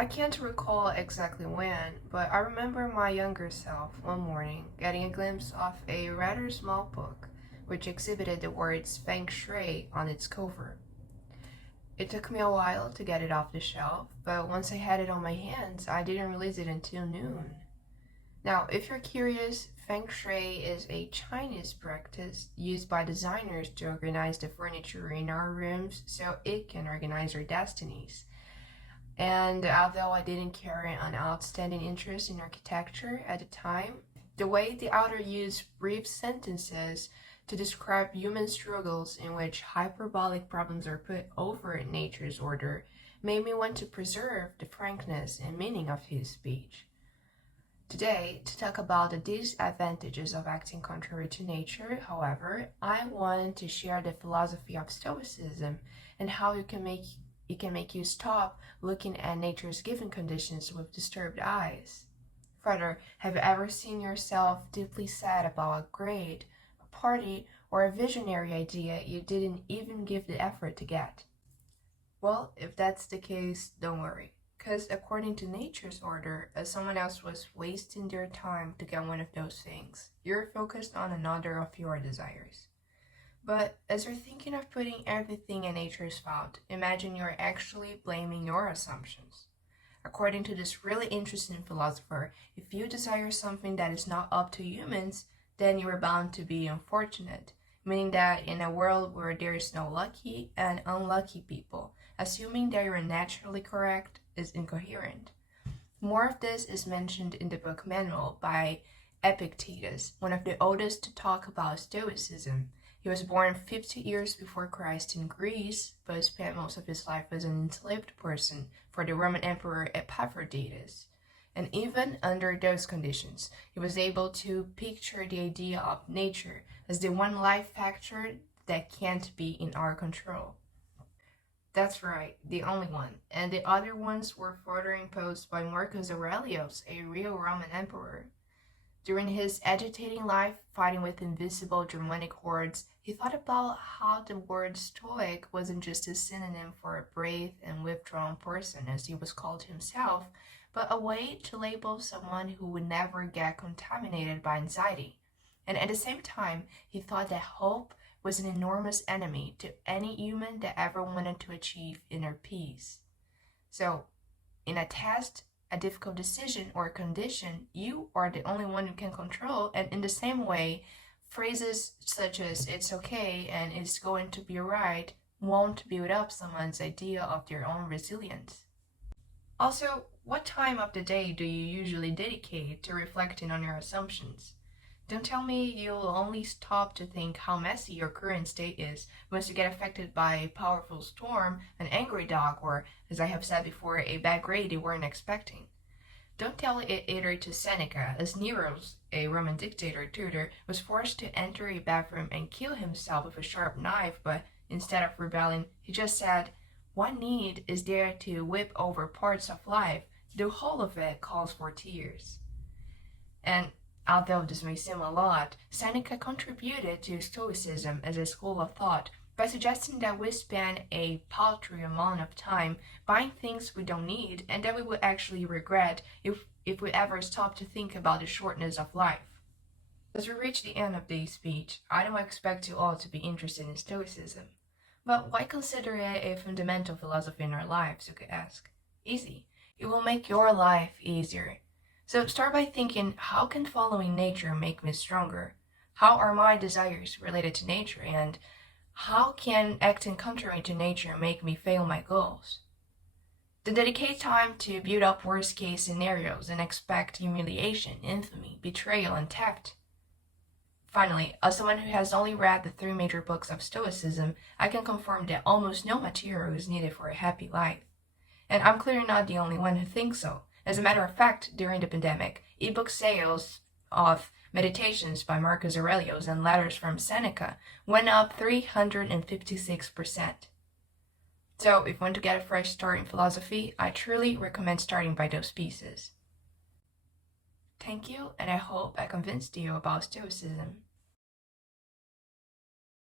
I can't recall exactly when, but I remember my younger self one morning getting a glimpse of a rather small book which exhibited the words Feng Shui on its cover. It took me a while to get it off the shelf, but once I had it on my hands, I didn't release it until noon. Now, if you're curious, Feng Shui is a Chinese practice used by designers to organize the furniture in our rooms so it can organize our destinies. And although I didn't carry an outstanding interest in architecture at the time, the way the author used brief sentences to describe human struggles in which hyperbolic problems are put over nature's order made me want to preserve the frankness and meaning of his speech. Today, to talk about the disadvantages of acting contrary to nature, however, I want to share the philosophy of Stoicism and how it can make you stop looking at nature's given conditions with disturbed eyes. Further, have you ever seen yourself deeply sad about a grade, a party, or a visionary idea you didn't even give the effort to get? Well, if that's the case, don't worry. Because according to nature's order, as someone else was wasting their time to get one of those things, you're focused on another of your desires. But as you're thinking of putting everything in nature's fault, imagine you're actually blaming your assumptions. According to this really interesting philosopher, if you desire something that is not up to humans, then you are bound to be unfortunate, meaning that in a world where there is no lucky and unlucky people, assuming that you are naturally correct is incoherent. More of this is mentioned in the book Manual by Epictetus, one of the oldest to talk about Stoicism. He was born 50 years before Christ in Greece, but spent most of his life as an enslaved person for the Roman Emperor Epaphroditus. And even under those conditions, he was able to picture the idea of nature as the one life factor that can't be in our control. That's right, the only one, and the other ones were further imposed by Marcus Aurelius, a real Roman emperor. During his agitating life fighting with invisible Germanic hordes, he thought about how the word Stoic wasn't just a synonym for a brave and withdrawn person, as he was called himself, but a way to label someone who would never get contaminated by anxiety. And at the same time, he thought that hope was an enormous enemy to any human that ever wanted to achieve inner peace. So, in a test, a difficult decision or condition, you are the only one who can control, and in the same way, phrases such as it's okay and it's going to be alright won't build up someone's idea of their own resilience. Also, what time of the day do you usually dedicate to reflecting on your assumptions? Don't tell me you'll only stop to think how messy your current state is once you get affected by a powerful storm, an angry dog, or, as I have said before, a bad grade you weren't expecting. Don't tell it either to Seneca, as Nero's, a Roman dictator tutor, was forced to enter a bathroom and kill himself with a sharp knife, but instead of rebelling, he just said, "What need is there to whip over parts of life? The whole of it calls for tears." And although this may seem a lot, Seneca contributed to Stoicism as a school of thought by suggesting that we spend a paltry amount of time buying things we don't need and that we would actually regret if we ever stop to think about the shortness of life. As we reach the end of this speech, I don't expect you all to be interested in Stoicism. But why consider it a fundamental philosophy in our lives, you could ask? Easy. It will make your life easier. So start by thinking, how can following nature make me stronger? How are my desires related to nature? And how can acting contrary to nature make me fail my goals? Then dedicate time to build up worst case scenarios and expect humiliation, infamy, betrayal, and theft. Finally, as someone who has only read the 3 major books of Stoicism, I can confirm that almost no material is needed for a happy life. And I'm clearly not the only one who thinks so. As a matter of fact, during the pandemic, ebook sales of Meditations by Marcus Aurelius and Letters from Seneca went up 356%. So, if you want to get a fresh start in philosophy, I truly recommend starting by those pieces. Thank you, and I hope I convinced you about Stoicism.